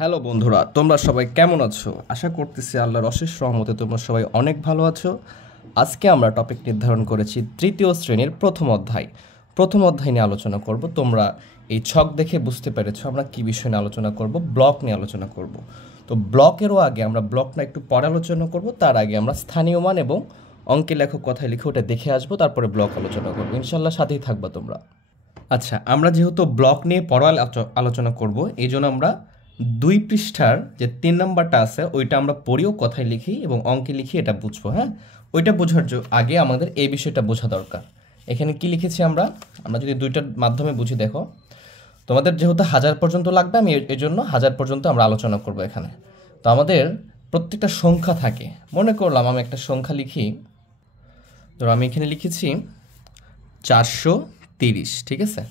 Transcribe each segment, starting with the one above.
Hello বন্ধুরা, তোমরা সবাই কেমন আছো? আশা করতেছি আল্লাহর অশেষ রহমতে তোমরা সবাই অনেক ভালো আছো। আজকে আমরা টপিক নির্ধারণ করেছি তৃতীয় শ্রেণীর প্রথম অধ্যায় নিয়ে আলোচনা করব। তোমরা এই ছক দেখে বুঝতে পেরেছো আমরা কি বিষয় নিয়ে আলোচনা করব। ব্লক নিয়ে আলোচনা করব। তো ব্লকেরও আগে আমরা ব্লক না একটু পরে আলোচনা করব। তার আগে আমরা স্থানীয় মান এবং অঙ্কে লেখক কথায় লিখে ওটা দেখে আসবো, তারপরে ব্লক আলোচনা করবো। ইনশাল্লাহ সাথেই থাকবা তোমরা। আচ্ছা, আমরা যেহেতু ব্লক নিয়ে পরে আলোচনা করব, এই জন্য আমরা 2 পৃষ্ঠার যে 3 নম্বরটা আছে ওইটা আমরা পড়িও কথায় লিখি এবং অঙ্কে লিখি, এটা বুঝবো। হ্যাঁ, ওইটা বোঝার আগে আমাদের এই বিষয়টা বোঝা দরকার। এখানে কি লিখেছি আমরা যদি দুইটার মাধ্যমে বুঝি, দেখো তোমাদের যেহেতু 1000 পর্যন্ত লাগবে, আমি এই জন্য 1000 পর্যন্ত আমরা আলোচনা করব এখানে। তো আমাদের প্রত্যেকটা সংখ্যা থাকে, মনে করলাম আমি একটা সংখ্যা লিখি, ধরো আমি এখানে লিখেছি 430, ঠিক আছে,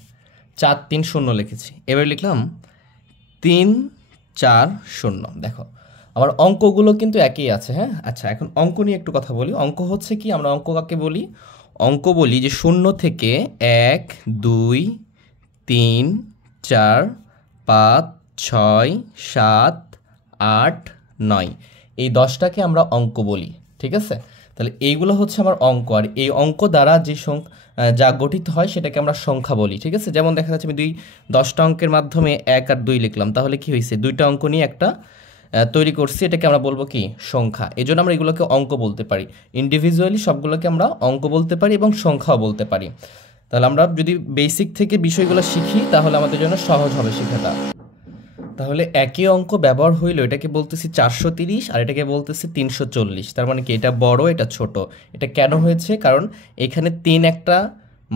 430 লিখেছি। এবার লিখলাম 340। দেখো আমার অঙ্কগুলো কিন্তু একই আছে। হ্যাঁ, আচ্ছা, এখন অঙ্ক নিয়ে একটু কথা বলি। অঙ্ক হচ্ছে কি, আমরা অঙ্ক কাকে বলি? অঙ্ক বলি যে 0 থেকে 1 2 3 4 5 6 7 8 9 এই 10টাকে আমরা অঙ্ক বলি, ঠিক আছে। তাহলে এইগুলো হচ্ছে আমার অঙ্ক, আর এই অঙ্ক দ্বারা যে যা গঠিত হয় সেটাকে আমরা সংখ্যা বলি, ঠিক আছে। যেমন দেখা যাচ্ছে আমি 10টা অঙ্কের মাধ্যমে 1 আর 2 লিখলাম, তাহলে কি হয়েছে, 2টা অঙ্ক নিয়ে একটা তৈরি করছি, এটাকে আমরা বলবো কি, সংখ্যা। এই জন্য আমরা এগুলোকে অঙ্ক বলতে পারি। ইন্ডিভিজুয়ালি সবগুলোকে আমরা অঙ্ক বলতে পারি এবং সংখ্যাও বলতে পারি। তাহলে আমরা যদি বেসিক থেকে বিষয়গুলো শিখি তাহলে আমাদের জন্য সহজ হবে শেখাটা। তাহলে একই অঙ্ক ব্যবহার হইলো, এটাকে বলতেছি 430 আর এটাকে বলতেছি 340। তার মানে কি, এটা বড় এটা ছোট। এটা কেন হয়েছে? কারণ এখানে 3 একটা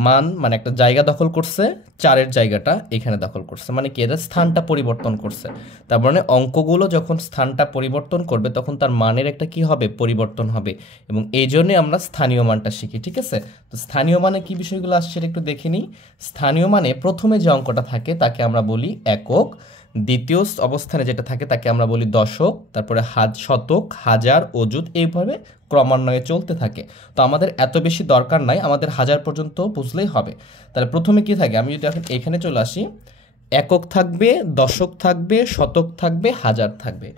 মান, মানে একটা জায়গা দখল করছে, 4-এর জায়গাটা এখানে দখল করছে, মানে কি, এটা স্থানটা পরিবর্তন করছে। তার মানে অঙ্কগুলো যখন স্থানটা পরিবর্তন করবে তখন তার মানের একটা কি হবে, পরিবর্তন হবে। এবং এই জন্যে আমরা স্থানীয় মানটা শিখি, ঠিক আছে। তো স্থানীয় মানে কি বিষয়গুলো আসছে সেটা একটু দেখে নিই। স্থানীয় মানে প্রথমে যে অঙ্কটা থাকে তাকে আমরা বলি একক, দ্বিতীয় অবস্থানে যেটা থাকে তাকে আমরা বলি দশক, তারপরে শতক, হাজার, অযুত, এইভাবে ক্রমান্বয়ে চলতে থাকে। তো আমাদের এত বেশি দরকার নাই, আমাদের 1000 পর্যন্ত বুঝলেই হবে। তাহলে প্রথমে কি থাকে, আমি যদি এখন এখানে চলে আসি, একক থাকবে, দশক থাকবে, শতক থাকবে, হাজার থাকবে।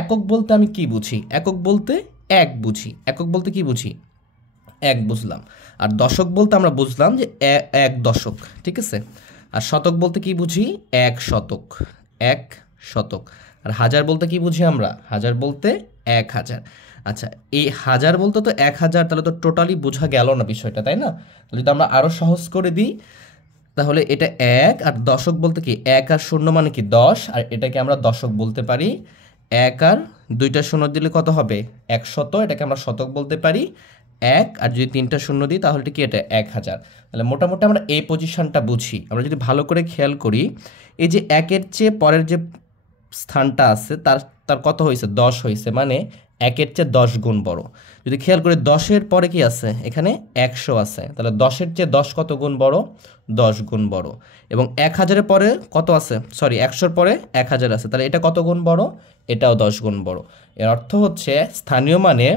একক বলতে আমি কি বুঝি? একক বলতে এক বুঝি। একক বলতে কি বুঝি? এক বুঝলাম। আর দশক বলতে আমরা বুঝলাম যে এক দশক, ঠিক আছে। আর শতক বলতে কি বুঝি? এক শতক, এক শতক। আর হাজার বলতে কি বুঝি আমরা? হাজার বলতে 1000। আচ্ছা, এই হাজার বলতে তো 1000, তাহলে তো টোটালি বোঝা গেল না বিষয়টা, তাই না? যদি আমরা আরো সহজ করে দিই, তাহলে এটা এক, আর দশক বলতে কি, 1 আর 0 মানে কি 10, আর এটাকে আমরা দশক বলতে পারি। 1 আর 2টা শূন্য দিলে কত হবে? 100, এটাকে আমরা শতক বলতে পারি। 1 আর যদি 3টা শূন্য দিই তাহলে কি, এটা 1000। তাহলে মোটামুটি আমরা এই পজিশনটা বুঝি। আমরা যদি ভালো করে খেয়াল করি, এই যে 1-এর চেয়ে পরের যে স্থানটা আছে তার তার কত হয়েছে? 10 হয়েছে, মানে 1-এর চেয়ে 10 গুণ বড়। যদি খেয়াল করি 10-এর পরে কি আছে, এখানে 100 আছে, তাহলে 10-এর চেয়ে 10 কত গুণ বড়? 10 গুণ বড়। এবং 1000-এর পরে কত আছে, সরি 100-র পরে 1000 আছে, তাহলে এটা কত গুণ বড়? এটাও 10 গুণ বড়। এর অর্থ হচ্ছে স্থানীয় মানে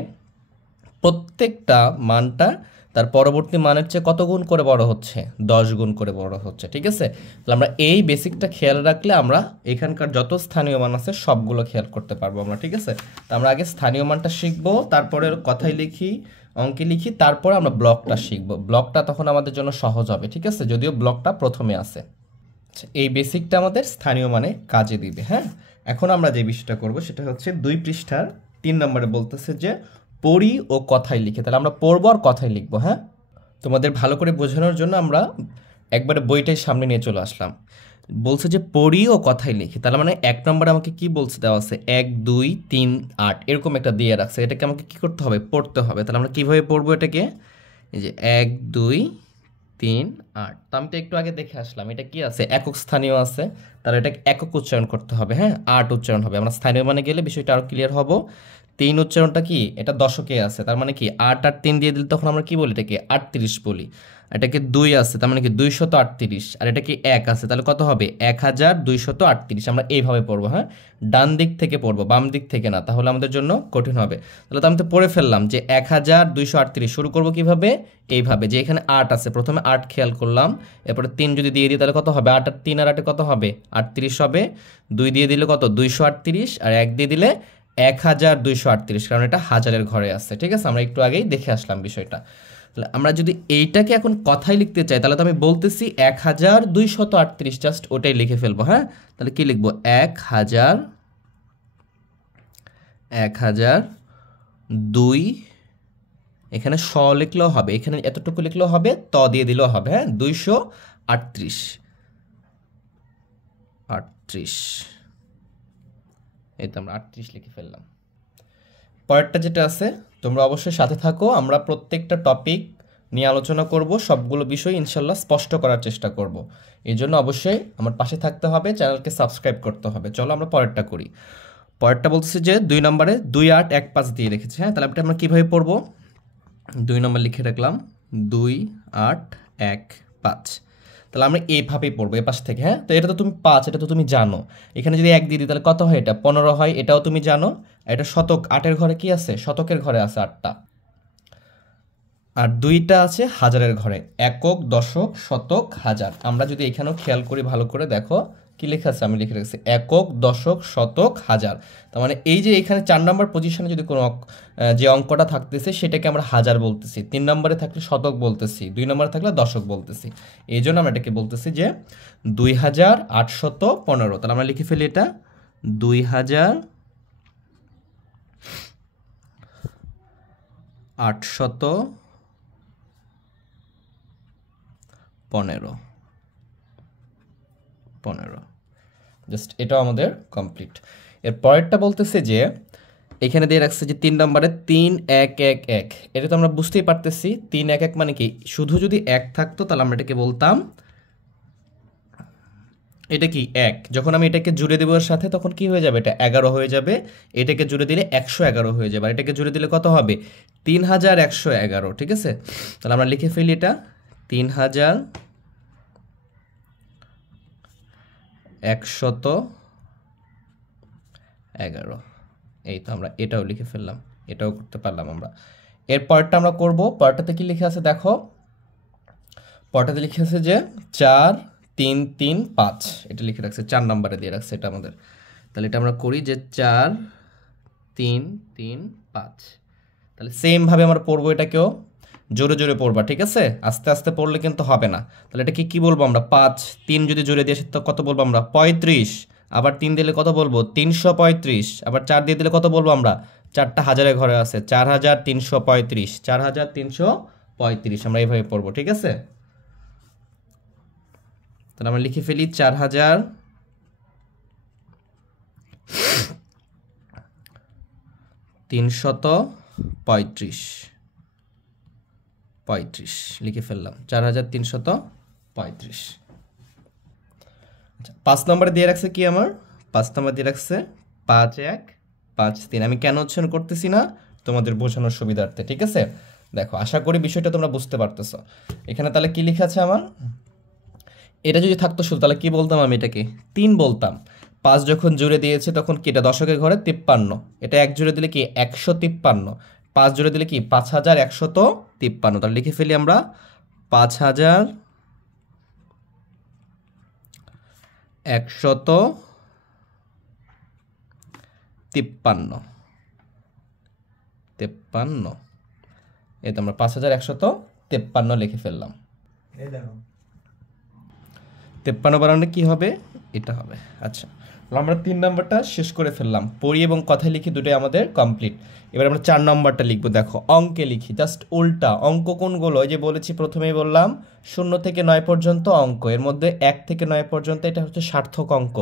প্রত্যেকটা মানটা তার পরবর্তী মানের চেয়ে কত গুণ করে বড় হচ্ছে? 10 গুণ করে বড় হচ্ছে, ঠিক আছে। তাহলে আমরা এই বেসিকটা খেয়াল রাখলে আমরা এখানকার যত স্থানীয় মান আছে সবগুলো খেয়াল করতে পারবো আমরা, ঠিক আছে। তো আমরা আগে স্থানীয় মানটা শিখবো, তারপরে কথায় লিখি, অঙ্কে লিখি, তারপরে আমরা ব্লকটা শিখবো। ব্লকটা তখন আমাদের জন্য সহজ হবে, ঠিক আছে, যদিও ব্লকটা প্রথমে আসে। আচ্ছা, এই বেসিকটা আমাদের স্থানীয় মানে কাজে দিবে। হ্যাঁ, এখন আমরা যে বিষয়টা করব সেটা হচ্ছে 2 পৃষ্ঠার 3 নম্বরে বলতেছে যে পড়ি ও কথায় লিখে। তাহলে আমরা পড়বো আর কথায় লিখবো। হ্যাঁ, তোমাদের ভালো করে বোঝানোর জন্য আমরা একবারে বইটাই সামনে নিয়ে চলে আসলাম। বলছে যে পড়ি ও কথায় লিখি, তাহলে মানে 1 নম্বরে আমাকে কি বলছে, দেওয়া আছে 1 2 3 8 এরকম একটা দিয়ে রাখছে, এটাকে আমাকে কি করতে হবে? পড়তে হবে। তাহলে আমরা কিভাবে পড়বো এটাকে? এই যে 1 2 3 8, তো আমি তো একটু আগে দেখে আসলাম এটা কি আছে, একক স্থানীয় আছে, তাহলে এটা একক উচ্চারণ করতে হবে। হ্যাঁ, 8 উচ্চারণ হবে। আমরা স্থানীয় মানে গেলে বিষয়টা আরো ক্লিয়ার হব। 3 উচ্চারণটা কি, এটা দশকে আছে, তার মানে কি 8 আর 3 দিয়ে দিলে তখন আমরা কি বলি, এটাকে 38 বলি। এটাকে 2 আছে, তার মানে কি 238, আর এটা কি 1 আছে, তাহলে কত হবে 1238। আমরা এইভাবে পড়বো, হ্যাঁ, ডান দিক থেকে পড়বো, বাম দিক থেকে না, তাহলে আমাদের জন্য কঠিন হবে। তাহলে তো আমি তো পড়ে ফেললাম যে 1238। শুরু করবো কিভাবে, এইভাবে যে এখানে 8 আছে, প্রথমে 8 খেয়াল করলাম, এরপরে 3 যদি দিয়ে দিই তাহলে কত হবে, 8 আর 3 আর 8 কত হবে 38 হবে, 2 দিয়ে দিলে কত 238, আর 1 দিয়ে দিলে 1238, কারণ এটা হাজারের ঘরে আছে। ঠিক আছে, আমরা একটু আগেই দেখে আসলাম বিষয়টা। তাহলে আমরা যদি এইটাকে এখন কথায় লিখতে চাই, তাহলে তো আমি বলতেছি 1238, জাস্ট ওটাই লিখে ফেলবো। হ্যাঁ, তাহলে কি লিখবো, 1002, এখানে 100 লিখলেও হবে, এখানে এতটুকু লিখলেও হবে, ত দিয়ে দিলেও হবে। হ্যাঁ, 238, এই তো আমরা 38 লিখে ফেললাম। পরেরটা যেটা আছে, তোমরা অবশ্যই সাথে থাকো, আমরা প্রত্যেকটা টপিক নিয়ে আলোচনা করব, সবগুলো বিষয় ইনশাল্লাহ স্পষ্ট করার চেষ্টা করব। এই জন্য অবশ্যই আমার পাশে থাকতে হবে, চ্যানেলকে সাবস্ক্রাইব করতে হবে। চলো আমরা পরেরটা করি। পরেরটা বলতেছে যে 2 নম্বরে 2815 দিয়ে রেখেছে। হ্যাঁ, তাহলে আমরা কীভাবে পড়বো, 2 নম্বর লিখে রাখলাম 2815, তাহলে আমরা এইভাবেই পড়বো এ পাশ থেকে। হ্যাঁ, তো এটা তো তুমি 5, এটা তো তুমি জানো। এখানে যদি 1 দিয়ে দিই তাহলে কত হয়, এটা 15 হয়, এটাও তুমি জানো। এটা শতক, 8-এর ঘরে কি আছে, শতকের ঘরে আছে 8টা, আর 2টা আছে হাজারের ঘরে, একক, দশক, শতক, হাজার। আমরা যদি এখানেও খেয়াল করি ভালো করে, দেখো কি লেখা আছে, আমি লিখে রেখেছি একক, দশক, শতক, হাজার। তার মানে এই যে এখানে 4 নম্বর পজিশনে যদি কোনো যে অঙ্কটা থাকতেছে সেটাকে আমরা হাজার বলতেছি, 3 নম্বরে থাকলে শতক বলতেছি, 2 নম্বরে থাকলে দশক বলতেছি। এই জন্য আমরা এটাকে বলতেছি যে 2815। তাহলে আমরা লিখে ফেলি এটা 2815, জাস্ট এটাও আমাদের কমপ্লিট। এর পরেরটা বলতেছে যে এখানে দিয়ে রাখছে যে 3 নম্বরে 3111, এটা তো আমরা বুঝতেই পারতেছি 311 মানে কি, শুধু যদি 1 থাকতো তাহলে আমরা এটাকে বলতাম এটা কি 1, যখন আমি এটাকে জুড়ে দেবো এর সাথে তখন কি হয়ে যাবে, এটা 11 হয়ে যাবে, এটাকে জুড়ে দিলে 111 হয়ে যাবে, আর এটাকে জুড়ে দিলে কত হবে 3111। ঠিক আছে, তাহলে আমরা লিখে ফেলি এটা 3111। এই তো আমরা এটাও লিখে ফেললাম, এটাও করতে পারলাম আমরা। এর পরেরটা আমরা করব, পরেরটাতে কি লিখে আছে দেখো, পরেরটাতে লিখে আছে যে 4335, এটা লিখে রাখছে 4 নম্বরে দিয়ে রাখছে এটা আমাদের। তাহলে এটা আমরা করি যে 4335, তাহলে সেমভাবে আমরা পড়বো, এটাকেও জোরে জোরে পড়বা। ঠিক আছে, আস্তে আস্তে পড়লে কিন্তু হবে না। তাহলে এটা কি বলবো আমরা, 5, 3 যদি জোরে দিয়ে তো কত বলবো আমরা 35, আবার 3 দিলে কত বলবো 335, আবার 4 দিয়ে দিলে কত বলবো আমরা, 4টা হাজারের ঘরে আছে 4335, 4335, আমরা এইভাবে পড়বো। ঠিক আছে, তাহলে আমরা লিখে ফেলি 4335 লিখে ফেললাম, 4335। আচ্ছা, 5 নম্বরে দিয়ে রাখছে কি আমার, 5 নম্বর দিয়ে রাখছে 5153। আমি কেন উচ্চারণ করতেছি না, তোমাদের বোঝানোর সুবিধার্থে। ঠিক আছে, দেখো আশা করি বিষয়টা তোমরা বুঝতে পারতেছো। এখানে তাহলে কি লেখা আছে আমার, এটা যদি থাকতো শুধু তাহলে কি বলতাম, আমি এটাকে 3 বলতাম। 5 যখন জুড়ে দিয়েছে তখন কি, এটা দশকের ঘরে 53, এটা 1 জুড়ে দিলে কি 153, 5 জুড়ে দিলে কি 5153। তাহলে লিখে ফেলি আমরা 5153। এই তো আমরা 5153 লিখে ফেললাম। 53 বানানো কি হবে, এটা হবে। আচ্ছা, আমরা 3 নম্বরটা শেষ করে ফেললাম, পড়ি এবং কথায় লিখি দুটোই আমাদের কমপ্লিট। এবার আমরা 4 নম্বরটা লিখবো। দেখো অঙ্কে লিখি, জাস্ট উল্টা। অঙ্ক কোনগুলো, ওই যে বলেছি প্রথমেই বললাম 0 থেকে 9 পর্যন্ত অঙ্ক, এর মধ্যে 1 থেকে 9 পর্যন্ত এটা হচ্ছে সার্থক অঙ্ক,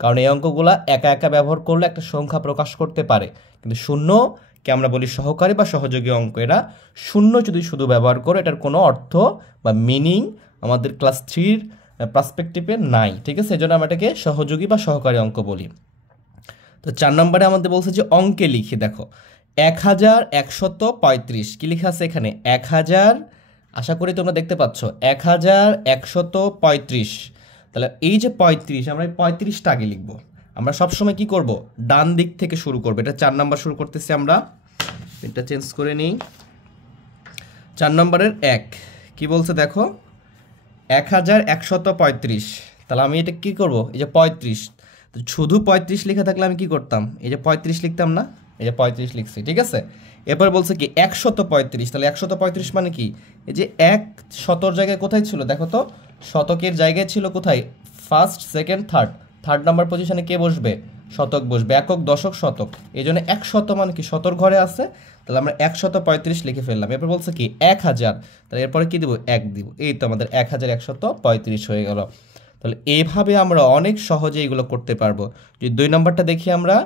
কারণ এই অঙ্কগুলা একা একা ব্যবহার করলে একটা সংখ্যা প্রকাশ করতে পারে, কিন্তু শূন্যকে আমরা বলি সহকারী বা সহযোগী অঙ্ক। এরা শূন্য যদি শুধু ব্যবহার করে এটার কোনো অর্থ বা মিনিং আমাদের ক্লাস 3-র পার্সপেক্টিভে নাই। ঠিক আছে, এই জন্য আমরা এটাকে সহযোগী বা সহকারী অঙ্ক বলি। তো 4 নম্বরে আমাদের বলছে যে অঙ্কে লিখি। দেখো 1135 কি লেখা আছে এখানে, 1000, আশা করি তোমরা দেখতে পাচ্ছ 1135। তাহলে এই যে 35, আমরা এই 35টা আগে লিখবো। আমরা সবসময় কি করব, ডান দিক থেকে শুরু করবো। এটা 4 নাম্বার শুরু করতেছি আমরা, এটা চেঞ্জ করে নিই। 4 নম্বরের 1 কি বলছে দেখো, 1135। তাহলে আমি এটা কি করব, এই যে 35, শুধু 35 লেখা থাকলে আমি কি করতাম, এই যে 35 লিখতাম না, এই যে 35 লিখছি, ঠিক আছে। এরপর বলছে কি 135। তাহলে 135 মানে কি, এই যে 1 শতর জায়গায় কোথায় ছিল দেখো তো, শতকের জায়গায় ছিল কোথায়, first second third, third number পজিশনে কে বসবে, শতক বসবে, একক দশক শতক, এই জন্য 100 মানে কি শতর ঘরে আছে। তাহলে আমরা 135 লিখে ফেললাম। এরপর বলছে কি 1000, তাহলে এরপরে কি দিব, 1 দিব। এই তো আমাদের 1135 হয়ে গেল। তাহলে এইভাবে আমরা অনেক সহজে এগুলো করতে পারবো। যদি 2 নম্বরটা দেখি আমরা,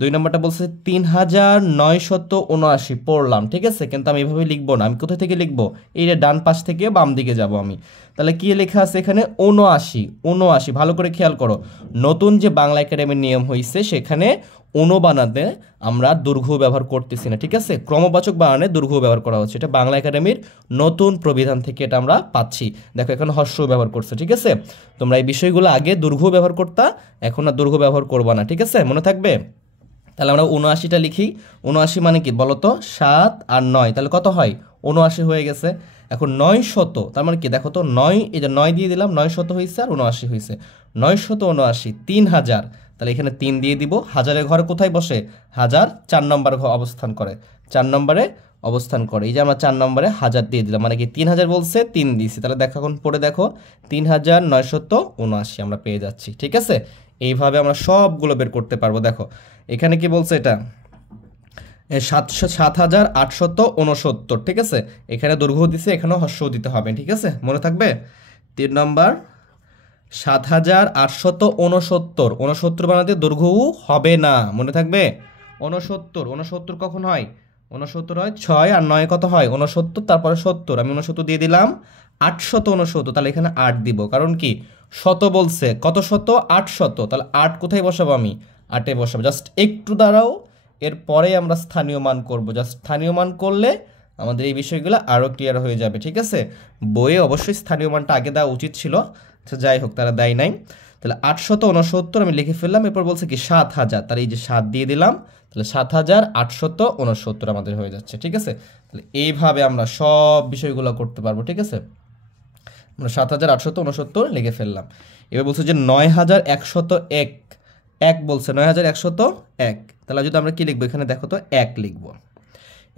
2 নম্বরটা বলছে 3979 পড়লাম, ঠিক আছে, কিন্তু আমি এভাবে লিখবো না। আমি কোথা থেকে লিখবো, এই যে ডান পাশ থেকে বাম দিকে যাব আমি। তাহলে কি লেখা আছে এখানে, 79। ভালো করে খেয়াল করো, নতুন যে বাংলা একাডেমির নিয়ম হয়েছে সেখানে বানাতে আমরা দৈর্ঘ্য ব্যবহার করতেছি না, ঠিক আছে, ক্রমবাচক বানানে দৈর্ঘ্য ব্যবহার করা হচ্ছে। এটা বাংলা একাডেমির নতুন প্রবিধান থেকে এটা আমরা পাচ্ছি। দেখো এখানে হর্ষ ব্যবহার করছে, ঠিক আছে। তোমরা এই বিষয়গুলো আগে দৈর্ঘ্য ব্যবহার করতা, এখন আর দৈর্ঘ্য ব্যবহার করবা না, ঠিক আছে, মনে থাকবে। তাহলে আমরা 79টা লিখি। 79 মানে কি বলতো, 7 আর 9, তাহলে কত হয়, 79 হয়ে গেছে। এখন 900, তার মানে কি দেখো তো, 9, এই যে 9 দিয়ে দিলাম, 900 হয়েছে আর 79 হয়েছে, 979, 3000। তাহলে এখানে 3 দিয়ে দিব। হাজারের ঘরে কোথায় বসে, হাজার 4 নম্বর ঘর অবস্থান করে, 4 নম্বরে অবস্থান করে। এই যে আমরা 4 নম্বরে হাজার দিয়ে দিলাম, মানে কি 3000 বলছে, 3 দিয়েছি। তাহলে দেখো এখন পড়ে দেখো, 3979 আমরা পেয়ে যাচ্ছি, ঠিক আছে। এইভাবে আমরা সবগুলো বের করতে পারবো। দেখো এখানে কি বলছে, এটা 7869, ঠিক আছে। এখানে দৈর্ঘ্য দিছে, এখানেও হর্ষও দিতে হবে, ঠিক আছে, মনে থাকবে। 3 নম্বর 7869 বানাতে দৈর্ঘ্যও হবে না, মনে থাকবে। 69 কখন হয়, 69 হয় 6 আর 9 কত হয়, 69, তারপরে 70, আমি 69 দিয়ে দিলাম। 869, তাহলে এখানে 8 দিব, কারণ কি শত বলছে, কত শত, 800। তাহলে 8 কোথায় বসাবো, আমি 8-এ বসাবো। জাস্ট একটু দাঁড়াও, এরপরে আমরা স্থানীয় মান করব। জাস্ট স্থানীয় মান করলে আমাদের এই বিষয়গুলো আরও ক্লিয়ার হয়ে যাবে, ঠিক আছে। বইয়ে অবশ্যই স্থানীয় মানটা আগে দেওয়া উচিত ছিল, যাই হোক তারা দেয় নাই। তাহলে 869 আমি লিখে ফেললাম। এরপর বলছে কি 7000, তাহলে এই যে 7 দিয়ে দিলাম, তাহলে 7869 আমাদের হয়ে যাচ্ছে, ঠিক আছে। তাহলে এইভাবে আমরা সব বিষয়গুলো করতে পারবো, ঠিক আছে। আমরা 7869 লিখে ফেললাম। এবার বলছে যে 9101, 1 বলছে, 9101। তাহলে যদি আমরা কি লিখবো, এখানে দেখো তো 1 লিখবো।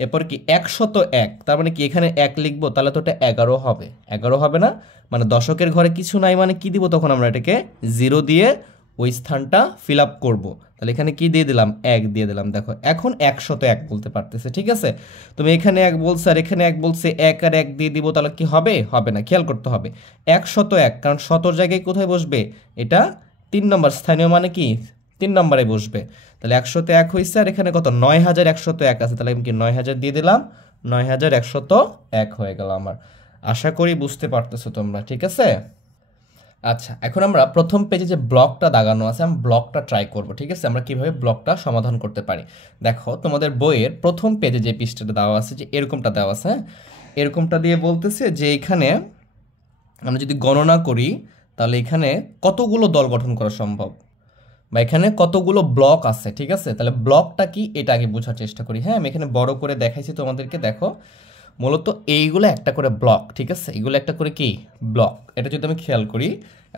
এরপর কি 101, তার মানে কি এখানে 1 লিখবো, তাহলে তো এটা 11 হবে, 11 হবে না, মানে দশকের ঘরে কিছু নাই, মানে কি দিব তখন আমরা এটাকে 0 দিয়ে ওই স্থানটা ফিল আপ করবো। তাহলে এখানে কি দিয়ে দিলাম, 1 দিয়ে দিলাম। দেখো এখন 101 বলতে পারতেছে, ঠিক আছে। তুমি এখানে 1 বলছে আর এখানে 1 বলছে, 1 আর 1 দিয়ে দিব, তাহলে কি হবে, হবে না, খেয়াল করতে হবে। 101, কারণ শতর জায়গায় কোথায় বসবে, এটা 3 নম্বর স্থানীয়, মানে কি 3 নম্বরে বসবে। তাহলে 101 হয়েছে, আর এখানে কত, 9101 আছে, তাহলে আমি কি 9000 দিয়ে দিলাম, 9101 হয়ে গেল আমার। আশা করি বুঝতে পারতেছো তোমরা, ঠিক আছে। আচ্ছা, এখন আমরা প্রথম পেজে যে ব্লকটা দাগানো আছে, আমি ব্লকটা ট্রাই করব, ঠিক আছে, আমরা কিভাবে ব্লকটা সমাধান করতে পারি। দেখো তোমাদের বইয়ের প্রথম পেজে যে পৃষ্ঠাটা দেওয়া আছে, যে এরকমটা দেওয়া আছে, হ্যাঁ, এরকমটা দিয়ে বলতেছে যে এখানে আমরা যদি গণনা করি, তাহলে এখানে কতগুলো দল গঠন করা সম্ভব, বা এখানে কতগুলো ব্লক আছে, ঠিক আছে। তাহলে ব্লকটা কি এটা আগে বোঝার চেষ্টা করি। হ্যাঁ, আমি এখানে বড় করে দেখাইছি তোমাদেরকে, দেখো মূলত এইগুলো একটা করে ব্লক, ঠিক আছে, এগুলো একটা করে কি ব্লক। এটা যদি আমি খেয়াল করি,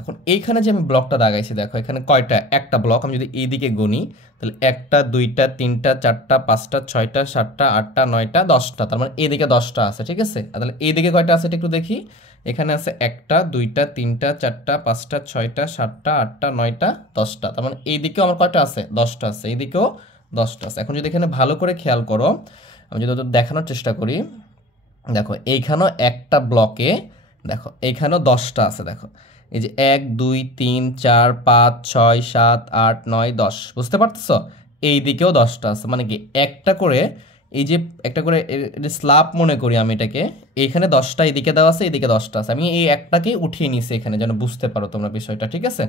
এখন এইখানে যে আমি ব্লকটা দাগাইছি, দেখো এখানে কয়টা, একটা ব্লক। আমি যদি এইদিকে গুনি, তাহলে 1টা 2টা 3টা 4টা 5টা 6টা 7টা 8টা 9টা 10টা, তার মানে এইদিকে 10টা আছে, ঠিক আছে। তাহলে এইদিকে কয়টা আছে এটা একটু দেখি, এখানে আছে 1টা 2টা 3টা 4টা 5টা 6টা 7টা 8টা 9টা 10টা, তার মানে এইদিকেও আমার কয়টা আছে, 10টা আছে, এইদিকেও 10টা আছে। এখন যদি এখানে ভালো করে খেয়াল করো, আমি যদি দেখানোর চেষ্টা করি, দেখো এইখানেও একটা ব্লকে, দেখো এইখানেও 10টা আছে। দেখো এই যে 1 2 3 4 5 6 7 8 9 10, বুঝতে পারতেছ, এই দিকেও 10টা আছে, মানে কি একটা করে, এই যে একটা করে স্ল্যাব মনে করি আমি এটাকে, এইখানে 10টা এদিকে দেওয়া আছে, এদিকে 10টা আছে, আমি এই একটাকে উঠিয়ে নিছি এখানে, যেন বুঝতে পারো তোমরা বিষয়টা, ঠিক আছে।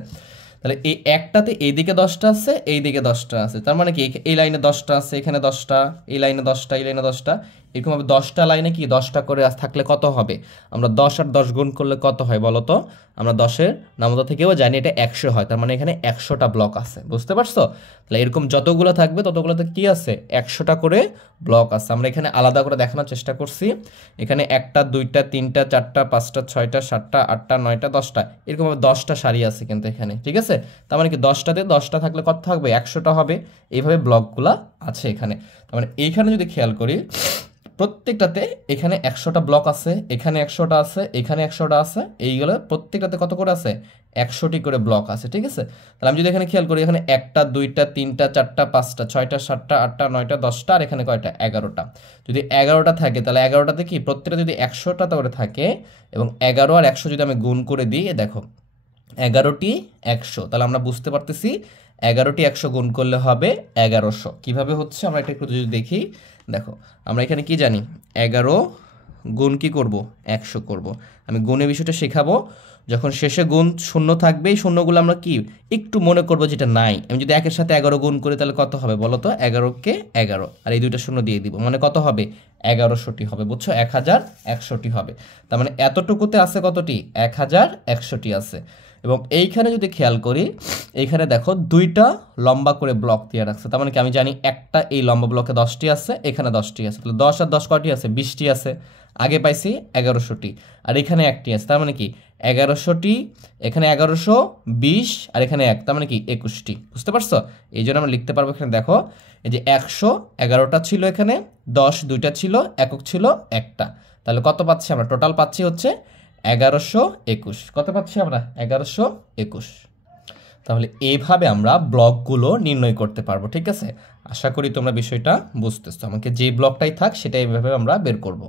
তাহলে এই একটাতে এইদিকে 10টা আছে, এইদিকে 10টা আছে, তার মানে কি এই লাইনে 10টা আছে, এখানে 10টা, এই লাইনে 10টা, এই লাইনে 10টা, এরকমভাবে 10টা লাইনে কি 10টা করে থাকলে কত হবে? আমরা 10 আর 10 গুণ করলে কত হয় বলো তো? আমরা 10-এর নামতা থেকেও জানি এটা 100 হয়, তার মানে এখানে 100টা ব্লক আছে, বুঝতে পারছো? তাহলে এরকম যতগুলো থাকবে ততগুলোতে কি আছে? 100টা করে ব্লক আছে। আমরা এখানে আলাদা করে দেখানোর চেষ্টা করছি। এখানে 1টা 2টা 3টা 4টা 5টা 6টা 7টা 8টা 9টা 10টা, এরকমভাবে 10টা সারি আছে কিন্তু এখানে, ঠিক আছে? তার মানে কি 10টাতে 10টা থাকলে কত থাকবে? 100টা হবে। এইভাবে ব্লকগুলা আছে এখানে। তার মানে এইখানে যদি খেয়াল করি, প্রত্যেকটাতে এখানে 100টা ব্লক আছে, এখানে 100টা আছে, এখানে 100টা আছে, এইগুলো প্রত্যেকটাতে কত করে আছে? 100টি করে ব্লক আছে, ঠিক আছে? তাহলে আমি যদি এখানে খেয়াল করি, এখানে 1টা 2টা 3টা 4টা 5টা 6টা 7টা 8টা 9টা 10টা, আর এখানে কয়টা? 11টা। যদি 11টা থাকে তাহলে 11টাতে কি প্রত্যেকটা যদি 100টা করে থাকে, এবং 11 আর 100 যদি আমি গুণ করে দিই, দেখো 11টি 100, তাহলে আমরা বুঝতে পারতেছি 11টি 100 গুণ করলে হবে 1100। কিভাবে হচ্ছে আমরা এটা একটু যদি দেখি, দেখো আমরা এখানে কি জানি? 11 গুণ কি করব? 100 করব। আমি গুণের বিষয়টা শেখাবো, যখন শেষে গুণ শূন্য থাকবে, এই শূন্যগুলো আমরা কি একটু মনে করবো যেটা নাই। আমি যদি 1-এর সাথে 11 গুণ করি তাহলে কত হবে বলো তো? 11কে 11 আর এই দুইটা শূন্য দিয়ে দিব, মানে কত হবে? 1100টি হবে, বুঝছো? 1100টি হবে। তার মানে এতটুকুতে আছে কতটি? 1100টি আছে। এবং এইখানে যদি খেয়াল করি, এইখানে দেখো দুইটা লম্বা করে ব্লক দিয়ে রাখছে, তার মানে কি আমি জানি একটা এই লম্বা ব্লকে 10টি আছে, এখানে 10টি আছে, তাহলে 10 আর 10 কয়টি আছে? 20টি আছে। আগে পাইছি 1100টি, আর এখানে একটি আছে, তার মানে কি 1100টি, এখানে 1100, 20 আর এখানে 1, তার মানে কি 21টি। বুঝতে পারছো? এই জন্য আমরা লিখতে পারবো এখানে, দেখো এই যে 111টা ছিল, এখানে 10 দুইটা ছিল, একক ছিল একটা, তাহলে কত পাচ্ছি আমরা? টোটাল পাচ্ছি হচ্ছে 1121। কত পাচ্ছি আমরা? 1121। তাহলে এইভাবে আমরা ব্লকগুলো নির্ণয় করতে পারবো, ঠিক আছে? আশা করি তোমরা বিষয়টা বুঝতেছো। আমাকে যে ব্লকটাই থাক সেটা এইভাবে আমরা বের করব।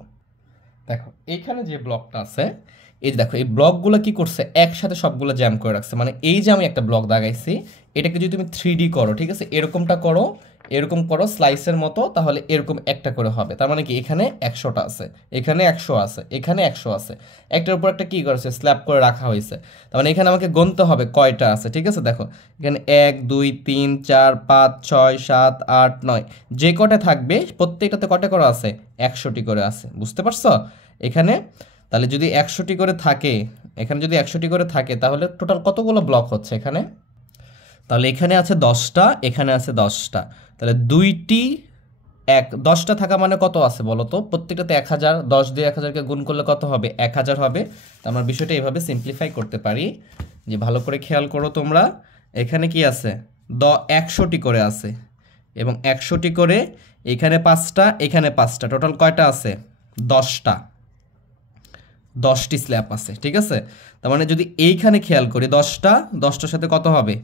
দেখো এইখানে যে ব্লকটা আছে, এই যে দেখো এই ব্লকগুলো কি করছে? একসাথে সবগুলো জ্যাম করে রাখছে। মানে এই যে আমি একটা ব্লক দাগাইছি, এটাকে যদি তুমি 3D করো, ঠিক আছে, এরকমটা করো, এরকম করো স্লাইসের মতো, তাহলে এরকম একটা করে হবে। তার মানে কি এখানে 100টা আছে, এখানে 100 আছে, এখানে 100 আছে, একটার উপর একটা কি করেছে? স্ল্যাব করে রাখা হয়েছে। তার মানে এখানে আমাকে গুনতে হবে কয়টা আছে, ঠিক আছে? দেখো এখানে 1 2 3 4 5 6 7 8 9, যে কটা থাকবে প্রত্যেকটাতে কটা করে আছে? 100টি করে আছে, বুঝতে পারছো? এখানে তাহলে যদি 100টি করে থাকে, এখানে যদি 100টি করে থাকে, তাহলে টোটাল কতগুলো ব্লক হচ্ছে এখানে? তাহলে এখানে আছে 10টা, এখানে আছে 10টা, তাহলে 10টা থাকা মানে কত আছে বলো তো? প্রত্যেকটাতে 1000, 10 দিয়ে 1000কে গুণ করলে কত হবে? 1000 হবে। তো আমরা বিষয়টা এইভাবে সিম্পলিফাই করতে পারি, যে ভালো করে খেয়াল করো তোমরা, এখানে কি আছে? 100টি করে আছে, এবং 100টি করে এখানে 5টা, এখানে 5টা, টোটাল কয়টা আছে? 10টা, 10টি স্ল্যাব আছে, ঠিক আছে? তার মানে যদি এইখানে খেয়াল করি 10টার সাথে কত হবে?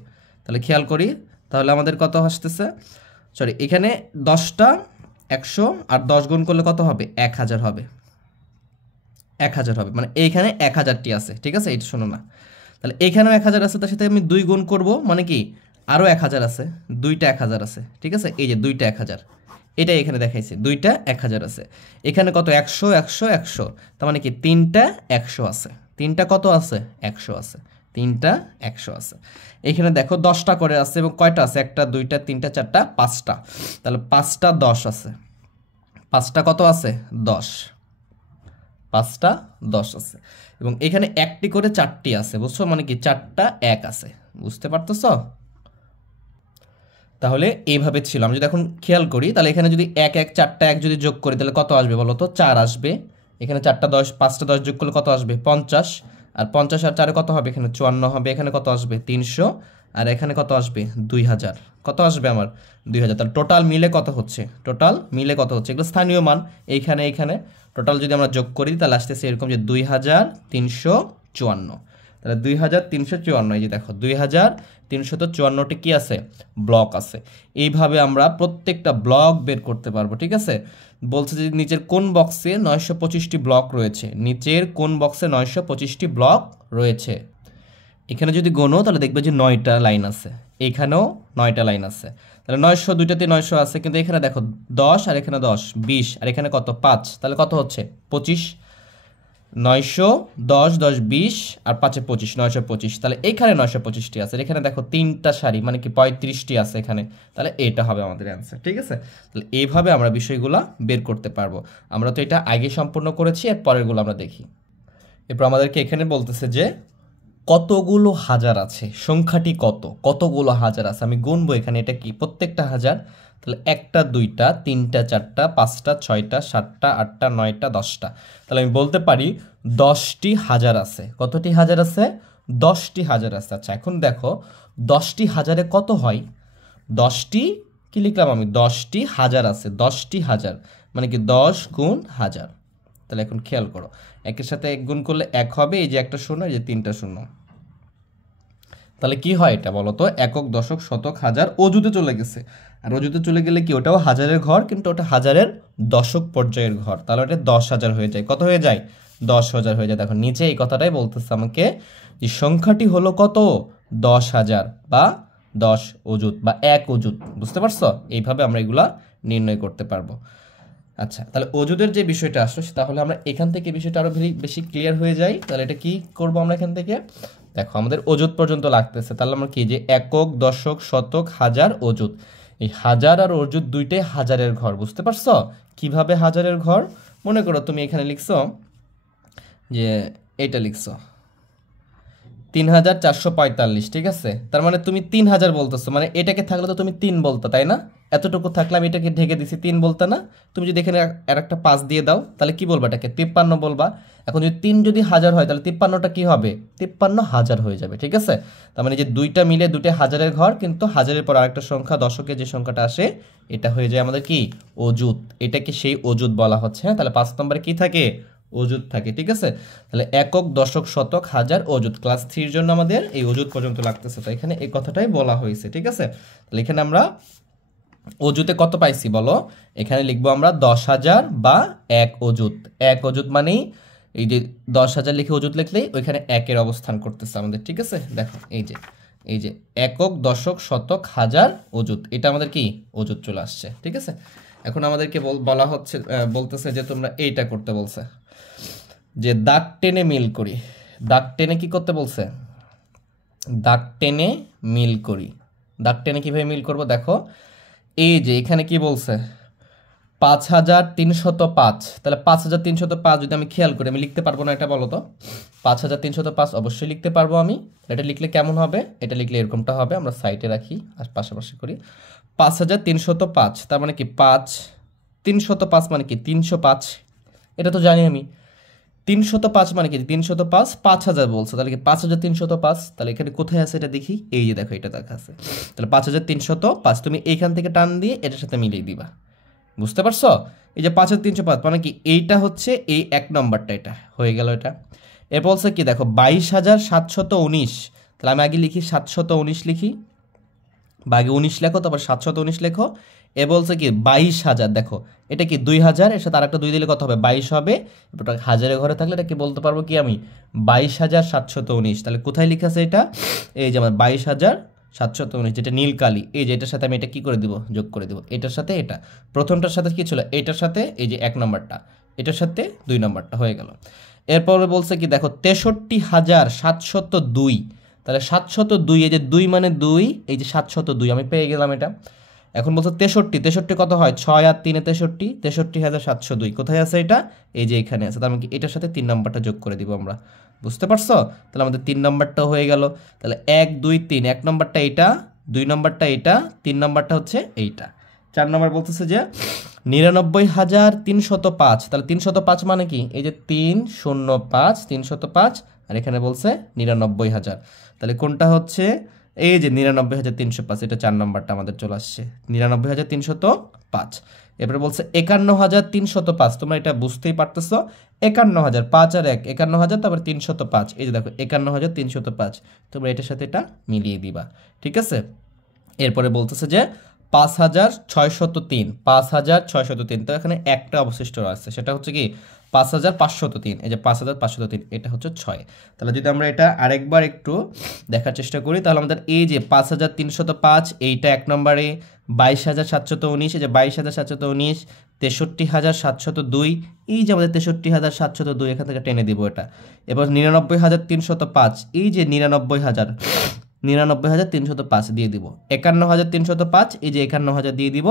তাহলে খেয়াল করি, তাহলে আমাদের কত আসতেছে? সরি, এখানে 10টা 100 আর 10 গুণ করলে কত হবে? 1000 হবে। 1000 হবে, মানে এইখানে 1000টি আছে, ঠিক আছে? এইটা শোনো না, তাহলে এখানেও 1000 আছে, তার সাথে আমি 2 গুণ করব, মানে কি আরও 1000 আছে, দুইটা 1000 আছে, ঠিক আছে? এই যে দুইটা 1000, এটাই এখানে দেখাইছে, দুইটা 1000 আছে। এখানে কত? 100 100 100, তার মানে কি তিনটা 100 আছে, তিনটা কত আছে? 100 আছে, তিনটা 100 আছে। এখানে দেখো 10টা করে আছে, এবং কয়টা আছে? 1টা 2টা 3টা 4টা 5টা, তাহলে 5টা 10 আছে, 5টা কত আছে? 10, 5টা 10 আছে। এবং এখানে একটি করে 4টি আছে, বুঝছো? মানে কি 4টা 1 আছে, বুঝতে পারতেছো? তাহলে এইভাবে ছিল। আমি যদি এখন খেয়াল করি, তাহলে এখানে যদি 1 1 4টা 1 যদি যোগ করি, তাহলে কত আসবে বলো তো? 4 আসবে। এখানে 4টা 10, 5টা 10 যোগ করলে কত আসবে? 50। আর 50 আর 4 কত হবে? এখানে 54 হবে। এখানে কত আসবে? 300। আর এখানে কত আসবে? 2000। কত আসবে আমার? 2000। তাহলে টোটাল মিলে কত হচ্ছে? টোটাল মিলে কত হচ্ছে? এগুলো স্থানীয় মান, এইখানে এইখানে টোটাল যদি আমরা যোগ করি, তাহলে আসতেছে এরকম যে 2354। তাহলে 2354, এই যে দেখো 2354টি কি আছে? ব্লক আছে। এইভাবে আমরা প্রত্যেকটা ব্লক বের করতে পারবো, ঠিক আছে? বলছে যে নিচের কোন বক্সে 925টি ব্লক রয়েছে, নিচের কোন বক্সে 925টি ব্লক রয়েছে। এখানে যদি গোনো তাহলে দেখবে যে 9টা লাইন আছে, এখানেও 9টা লাইন আছে। তাহলে 900, দুইটাতে 900 আছে, কিন্তু এখানে দেখো 10 আর এখানে 10, 20 আর এখানে কত? 5, তাহলে কত হচ্ছে? 25। 910 10 20 আর 5 25 925, তাহলে এখানে 925টি আছে, এখানে দেখো তিনটা সারি মানে কি 35টি আছে এখানে, তাহলে এটা হবে আমাদের অ্যান্সার। ঠিক আছে, তাহলে এইভাবে আমরা বিষয়গুলো বের করতে পারবো। আমরা তো এটা আগে সম্পূর্ণ করেছি, এর পরেরগুলো আমরা দেখি। এরপর আমাদেরকে এখানে বলতেছে যে কতগুলো হাজার আছে, সংখ্যাটি কত, কতগুলো হাজার আছে আমি গুনবো এখানে, এটা কি প্রত্যেকটা হাজার, তাহলে 1টা 2টা 3টা 4টা 5টা 6টা 7টা 8টা 9টা 10টা, তাহলে আমি বলতে পারি 10টি হাজার আছে। কতটি হাজার আছে? 10টি হাজার আছে। আচ্ছা এখন দেখো 10টি হাজারে কত হয়, 10টি কি লিখলাম আমি, 10টি হাজার আছে, 10টি হাজার মানে কি 10 গুণ হাজার। তাহলে এখন খেয়াল করো, একের সাথে এক গুণ করলে এক হবে, এই যে একটা শূন্য, এই যে তিনটা শূন্য, তাহলে কি হয় এটা বলো তো, একক দশক শতক হাজার অযুতে চলে গেছে, আর অযুতে চলে গেলে কি ওটাও হাজারের ঘর, কিন্তু ওটা হাজারের দশক পর্যায়ের ঘর, তাহলে ওটা 10,000 হয়ে যায়। কত হয়ে যায়? 10,000 হয়ে যায়। দেখো নিচে এই কথাটাই বলতেছে আমাকে যে সংখ্যাটি হলো কত, 10,000 বা 10 অযুত বা 1 অযুত। বুঝতে পারছো? এইভাবে আমরা এগুলা নির্ণয় করতে পারবো। আচ্ছা, তাহলে অযুতের যে বিষয়টা আসলো, তাহলে আমরা এখান থেকে বিষয়টা আরো বেশি ক্লিয়ার হয়ে যায়। তাহলে এটা কি করব আমরা এখান থেকে, দেখো আমাদের অযুত পর্যন্ত লাগতেছে, তাহলে আমরা কি যে একক দশক শতক হাজার অযুত, এই হাজার আর অযুত দুইটাই হাজারের ঘর। বুঝতে পারছো কিভাবে হাজারের ঘর? মনে করো তুমি এখানে লিখছো যে এটা লিখছো 3,445, ঠিক আছে, তার মানে তুমি 3,000 বলতেছো, মানে এটাকে থাকলে তো তুমি 3 বলতো, তাই না? এতটুকু থাকলে আমি এটাকে ঢেকে দিছি 3 বলতে না? তুমি যদি এখানে আর একটা 5 দিয়ে দাও, তাহলে কি বলবা এটাকে? 53 বলবা। এখন যদি 3 যদি হাজার হয়, তাহলে 53টা কি হবে? 53,000 হয়ে যাবে। ঠিক আছে, তার মানে যে দুইটা মিলে দুইটা হাজারের ঘর, কিন্তু হাজারের পর আরেকটা সংখ্যা দশকে যে সংখ্যাটা আসে, এটা হয়ে যায় আমাদের কি অযুত। এটাকে সেই অযুত বলা হচ্ছে। হ্যাঁ, তাহলে 5 নম্বরে কি থাকে? অযুত থাকে। ঠিক আছে, তাহলে একক দশক শতক হাজার অযুত, ক্লাস 3-র জন্য আমাদের এই অযুত পর্যন্ত লাগতেছে, তো এখানে এই কথাটাই বলা হয়েছে। ঠিক আছে, তাহলে এখানে আমরা অযুতে কত পাইছি বলো, এখানে লিখবো আমরা 10,000 বা 1 অযুত। 1 অযুত মানেই এই যে 10,000 লিখে অযুত লিখলেই ওইখানে 1-এর অবস্থান করতেছে আমাদের। ঠিক আছে, দেখো এই যে একক দশক শতক হাজার অযুত, এটা আমাদের কি অযুত চলে আসছে। ঠিক আছে, এখন আমাদেরকে বলা হচ্ছে, বলতেছে যে তোমরা এইটা করতে বলছে, যে দাগ টেনে মিল করি। দাগ টেনে কি করতে বলছে? দাগ টেনে মিল করি। দাগ টেনে কিভাবে মিল করব? দেখো এই যে এখানে কি বলছে 5,305, তাহলে 5,305 যদি আমি খেয়াল করি, আমি লিখতে পারবো না এটা বলো তো? 5,305 অবশ্যই লিখতে পারবো আমি। এটা লিখলে কেমন হবে? এটা লিখলে এরকমটা হবে, আমরা সাইডে রাখি আর পাশাপাশি করি। 5,305 তার মানে কি 305 মানে কি 305, এটা তো জানি আমি। 305 মানে কি 305, 5,000 বলছে, তাহলে কি 5,305, তাহলে এখানে কোথায় আছে এটা দেখি, এই যে দেখো এটা দেখা আছে, তাহলে 5,305 তুমি এইখান থেকে টান দিয়ে এটার সাথে মিলিয়ে দিবা। বুঝতে পারছো? এই যে 5,305 মানে কি এইটা হচ্ছে এই 1 নম্বরটা, এটা হয়ে গেল এটা। এরপর বলছে কি দেখো 22,719, তাহলে আমি আগে লিখি 719 লিখি, বা আগে 19 লেখো, তারপর 719 লেখো। এ বলছে কি 22,000, দেখো এটা কি 2,000, এর সাথে আরেকটা 2 দিলে কত হবে? 22 হবে। এবার হাজারের ঘরে থাকলে এটা কি বলতে পারবো কি আমি? 22,719। তাহলে কোথায় লেখা আছে এটা? এই যে আমার 22,719, যেটা নীল কালি, এই যে এটার সাথে আমি এটা কি করে দিব? যোগ করে দিব। এটার সাথে এটা, প্রথমটার সাথে কি ছিল? এটার সাথে এই যে 1 নম্বরটা, এটার সাথে 2 নম্বরটা হয়ে গেল। এরপরে বলছে কি দেখো 63,702, তাহলে 702, এই যে 2 মানে 2, এই যে 702 আমি পেয়ে গেলাম এটা। এখন বলছে 63 কত হয়? 6 আর 3 63, 63,702 কোথায় আছে এটা? এই যে এখানে আছে, তার মানে কি এটার সাথে 3 নম্বরটা যোগ করে দিব আমরা। বুঝতে পারছো? তাহলে আমাদের 3 নম্বরটা হয়ে গেল। তাহলে 1 2 3, 1 নম্বরটা এইটা, 2 নম্বরটা এইটা, 3 নম্বরটা হচ্ছে এইটা। 4 নম্বর বলতেছে যে 99,305, তাহলে 305 মানে কি এই যে 305, 305, আর এখানে বলছে 99,000, তাহলে কোনটা হচ্ছে? এই যে 99,305, এটা 4 নম্বরটা আমাদের চলে আসছে 99,305। এরপরে বলছে 51,305, তোমরা এটা বুঝতেই পারতেছো, 51,000, 5 আর 1 51,000, তারপর 305, এই যে দেখো 51,305, তোমরা এটার সাথে এটা মিলিয়ে দিবা। ঠিক আছে, এরপরে বলতেছে যে 5603, 5603। তো এখানে একটা অবশিষ্ট রয়েছে, সেটা হচ্ছে কি 5503। এই যে 5503, এটা হচ্ছে 6। তাহলে যদি আমরা এটা আরেকবার একটু দেখার চেষ্টা করি, তাহলে আমাদের এই যে 5305, এইটা এক নম্বরে, 22719, এই যে 22719, 63702, এই যে আমাদের 63702, এখান থেকে টেনে দিব এটা। এবার 99305, এই যে 99305 দিয়ে দিব। 51305, এই যে 51000 দিয়ে দিব।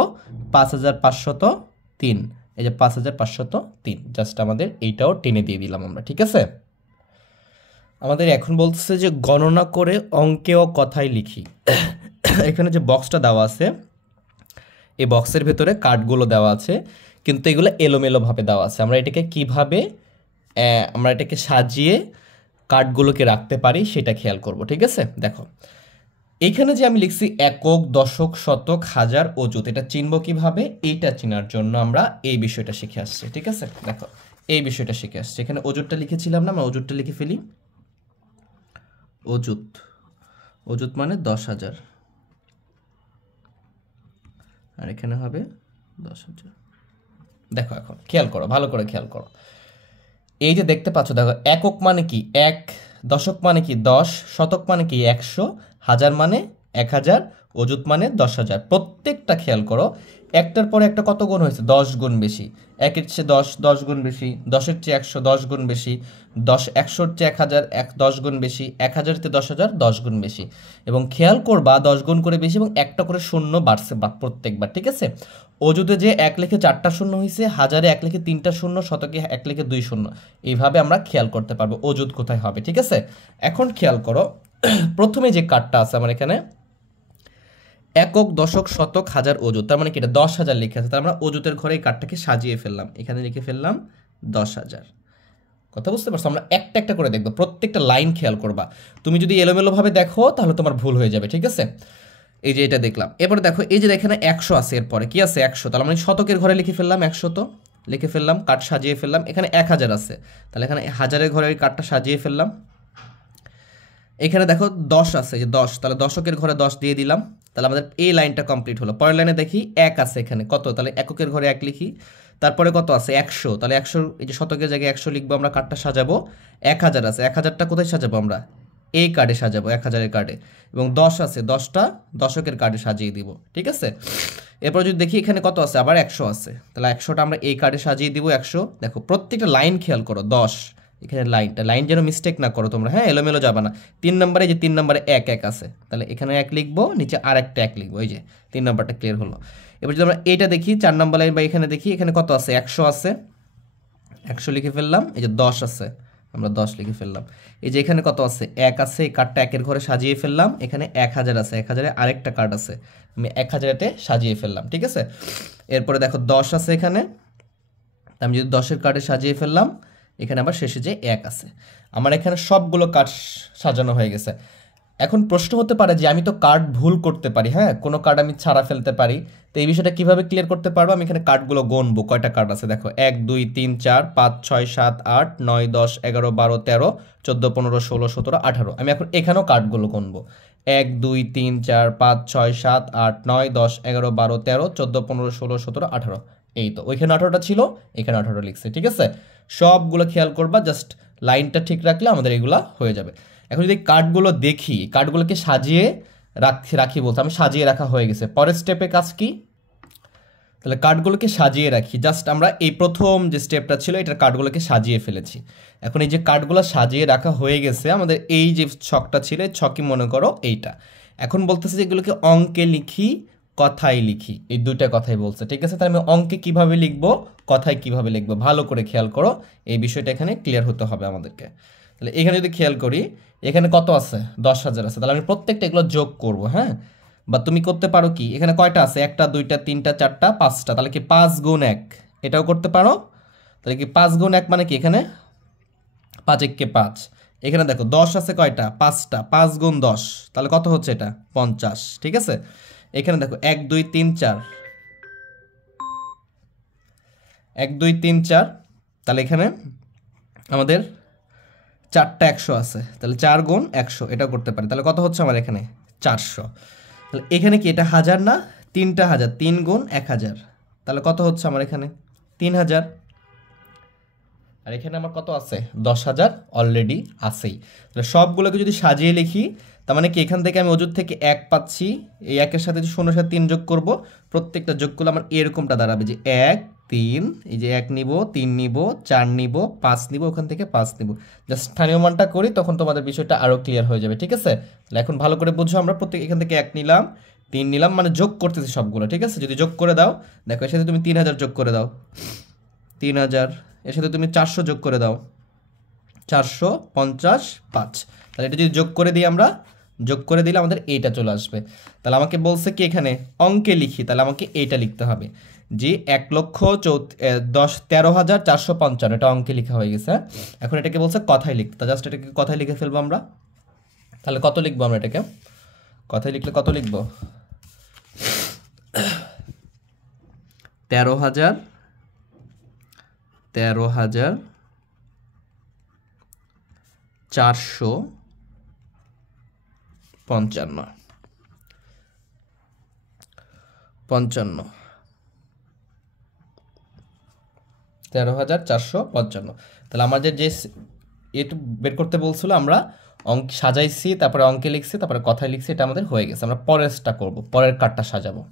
5503, এই যে 5503, জাস্ট আমাদের এইটাও টেনে দিয়ে দিলাম আমরা, ঠিক আছে। আমাদের এখন বলতেছে যে গণনা করে অঙ্কে ও কথায় লিখি। এখানে যে বক্সটা দেওয়া আছে, এই বক্সের ভেতরে কার্ডগুলো দেওয়া আছে, কিন্তু এগুলো এলোমেলোভাবে দেওয়া আছে। আমরা এটাকে সাজিয়ে কার্ডগুলোকে রাখতে পারি, সেটা খেয়াল করব, ঠিক আছে। দেখো এইখানে যে আমি লিখছি একক, দশক, শতক, হাজার, অযুত, এটা চিনব কিভাবে? এইটা চেনার জন্য আমরা এই বিষয়টা শিখে আসছি, ঠিক আছে। দেখো এই বিষয়টা শিখে আসছি। এখানে অযুতটা লিখেছিলাম না, আমরা অযুতটা লিখে ফেলি। অযুত মানে 10,000, আর এখানে হবে 10,000। দেখো এখন খেয়াল করো, ভালো করে খেয়াল করো। এই যে দেখতে পাচ্ছ, দেখো একক মানে কি 1, দশক মানে কি 10, শতক মানে কি 100, হাজার মানে 1000, অযুত মানে 10,000। প্রত্যেকটা খেয়াল করো, একটার পরে একটা কত গুণ হয়েছে? 10 গুণ বেশি। 1-এর চেয়ে 10 গুণ বেশি, 10-এর চেয়ে 100 10 গুণ বেশি, 100-র চেয়ে 1000 10 গুণ বেশি, 1000-এর চেয়ে 10,000 10 গুণ বেশি। এবং খেয়াল করবা 10 গুণ করে বেশি, এবং একটা করে শূন্য বাড়ছে প্রত্যেকবার, ঠিক আছে। অযুতে যে 1 লিখে 4টা শূন্য হয়েছে, হাজারে 1 লিখে 3টা শূন্য, শতকে 1 লিখে 2 শূন্য। এইভাবে আমরা খেয়াল করতে পারবো অযুত কোথায় হবে, ঠিক আছে। এখন খেয়াল করো, প্রথমে যে কার্ডটা আছে আমার এখানে, একক, দশক, শতক, হাজার, অযুত, তার মানে কি এটা 10,000 লিখে আছে। তার আমরা অযুতের ঘরে এই কার্ডটাকে সাজিয়ে ফেললাম, এখানে লিখে ফেললাম 10,000। কথা বুঝতে পারছো? আমরা একটা একটা করে দেখবো, প্রত্যেকটা লাইন খেয়াল করবা। তুমি যদি এলোমেলোভাবে দেখো তাহলে তোমার ভুল হয়ে যাবে, ঠিক আছে। এই যে এটা দেখলাম। এরপরে দেখো এই যে এখানে 100 আছে, এরপরে কি আছে? 100। তাহলে আমরা শতকের ঘরে লিখে ফেললাম 100, তো লিখে ফেললাম, কার্ড সাজিয়ে ফেললাম। এখানে 1000 আছে, তাহলে এখানে হাজারের ঘরে ওই কার্ডটা সাজিয়ে ফেললাম। এখানে দেখো 10 আছে, যে 10, তাহলে দশকের ঘরে 10 দিয়ে দিলাম। তাহলে আমাদের এই লাইনটা কমপ্লিট হলো। পরের লাইনে দেখি 1 আছে এখানে, কত? তাহলে এককের ঘরে 1 লিখি। তারপরে কত আছে? 100, তাহলে 100, এই যে শতকের জায়গায় 100 লিখবো, আমরা কার্ডটা সাজাবো। 1000 আছে, 1000টা কোথায় সাজাবো? আমরা এই কার্ডে সাজাবো, 1000-এর কার্ডে। এবং 10 আছে, 10টা দশকের কার্ডে সাজিয়ে দিব, ঠিক আছে। এরপর যদি দেখি এখানে কত আছে, আবার 100 আছে, তাহলে 100টা আমরা এই কার্ডে সাজিয়ে দিব। 100, দেখো প্রত্যেকটা লাইন খেয়াল করো, 10, এখানে লাইন যেন মিস্টেক না করো তোমরা, হ্যাঁ, এলোমেলো যাবে না। 3 নম্বরে, যে 3 নম্বরে 1 আছে, তাহলে এখানে 1 লিখবো, নিচে আর একটা 1 লিখবো। এই যে 3 নম্বরটা ক্লিয়ার হলো। এবার যদি আমরা এইটা দেখি 4 নম্বর লাইন, বা এখানে দেখি এখানে কত আছে? 100 আছে, 100 লিখে ফেললাম। এই যে 10 আছে, আমরা 10 লিখে ফেললাম। এই যে এখানে কত আছে? 1 আছে, এই কার্ডটা 1-এর ঘরে সাজিয়ে ফেললাম। এখানে 1000 আছে, 1000-এ আরেকটা কার্ড আছে, আমি 1000-এতে সাজিয়ে ফেললাম, ঠিক আছে। এরপরে দেখো 10 আছে এখানে, আমি যদি 10-এর কার্ডে সাজিয়ে ফেললাম। এখানে আবার শেষে যে 1 আছে, আমার এখানে সবগুলো কার্ড সাজানো হয়ে গেছে। এখন প্রশ্ন হতে পারে যে আমি তো কার্ড ভুল করতে পারি, হ্যাঁ, কোনো কার্ড আমি ছাড়া ফেলতে পারি। তো এই বিষয়টা কিভাবে ক্লিয়ার করতে পারবো? আমি এখানে কার্ডগুলো গণবো, কয়টা কার্ড আছে দেখো, 1 2 3 4 5 6 7 8 9 10 11 12 13 14 15 16 17 18। আমি এখন এখানেও কার্ডগুলো গণবো, 1 2 3 4 5 6 7 8 9 10 11 12 13 14 15 16 17 18। এই তো ওইখানে 18টা ছিল, এখানে 18 লিখছে, ঠিক আছে। সবগুলো খেয়াল করবা, জাস্ট লাইনটা ঠিক রাখলে আমাদের এগুলা হয়ে যাবে। এখন যদি কার্ডগুলো দেখি, কার্ডগুলোকে সাজিয়ে রাখি বলতে, আমি সাজিয়ে রাখা হয়ে গেছে। পরের স্টেপে কাজ কি? তাহলে কার্ডগুলোকে সাজিয়ে রাখি, জাস্ট আমরা এই প্রথম যে স্টেপটা ছিল এটার কার্ডগুলোকে সাজিয়ে ফেলেছি। এখন এই যে কার্ডগুলো সাজিয়ে রাখা হয়ে গেছে, আমাদের এই যে ছকটা ছিল, ছকই মনে করো এইটা। এখন বলতেছে যে এগুলোকে অঙ্কে লিখি, কথায় লিখি, এই দুইটা কথাই বলছে, ঠিক আছে। তাহলে আমি অঙ্কে কিভাবে লিখবো, কথায় কিভাবে লিখবো, ভালো করে খেয়াল করো, এই বিষয়টা এখানে ক্লিয়ার হতে হবে আমাদেরকে। তাহলে এখানে যদি খেয়াল করি, এখানে কত আছে? 10,000 আছে, তাহলে আমি প্রত্যেকটা এগুলো যোগ করব, হ্যাঁ। বা তুমি করতে পারো কি, এখানে কয়টা আছে? 1টা 2টা 3টা 4টা 5টা, তাহলে কি 5 গুণ 1, এটাও করতে পারো। তাহলে কি 5 গুণ 1 মানে কি, এখানে 5 1 5। এখানে দেখো 10 আছে কয়টা? 5টা, 5 গুণ 10, তাহলে কত হচ্ছে? এটা 50, ঠিক আছে। এখানে দেখো 1 2 3 4, 1 2 3 4, তাহলে এখানে আমাদের 4টা 100 আছে, তাহলে 4 গুণ 100, এটাও করতে পারি। তাহলে কত হচ্ছে আমার এখানে? 400। তাহলে এখানে কি এটা হাজার না তিনটা হাজার, 3 গুণ 1000, তাহলে কত হচ্ছে আমার এখানে 3000। আর এখানে আমার কত আছে 10,000 অলরেডি আছেই। তাহলে সবগুলোকে যদি সাজিয়ে লিখি, তার মানে কি এখান থেকে আমি অজুর থেকে 1 পাচ্ছি, এই 1-এর সাথে যে 0-এর সাথে 3 যোগ করব, প্রত্যেকটা যোগ করলে আমার এরকমটা দাঁড়াবে যে 1 3, এই যে 1 নিব, 3 নিব, 4 নিব, 5 নিব, ওখান থেকে 5 নিব। জাস্ট স্থানীয় মানটা করি, তখন তোমাদের বিষয়টা আরও ক্লিয়ার হয়ে যাবে, ঠিক আছে? তাহলে এখন ভালো করে বুঝো, আমরা প্রত্যেক এখান থেকে 1 নিলাম, 3 নিলাম, মানে যোগ করতেছি সবগুলো, ঠিক আছে? যদি যোগ করে দাও, দেখো এর সাথে তুমি 3000 যোগ করে দাও, 3000, এর সাথে তুমি 400 যোগ করে দাও, 455। তাহলে এটা যদি যোগ করে দিই, আমরা যোগ করে দিলে আমাদের এইটা চলে আসবে। তাহলে আমাকে বলছে কি এখানে অঙ্কে লিখি, তাহলে আমাকে এইটা লিখতে হবে যে 1,13,455, এটা অঙ্কে লেখা হয়ে গেছে। এখন এটাকে বলছে কথায় লিখতে, তা জাস্ট এটাকে কথায় লিখে ফেলবো আমরা। তাহলে কত লিখবো আমরা এটাকে? কথায় লিখলে কত লিখবো? 13,455 13,455। তাহলে আমাদের যে একটু বের করতে বলছিল, আমরা অঙ্ক সাজাইছি, তারপরে অঙ্কে লিখছি, তারপরে কথায় লিখছি, এটা আমাদের হয়ে গেছে। আমরা পরেরটা করব, পরের কার্ডটা সাজাবো।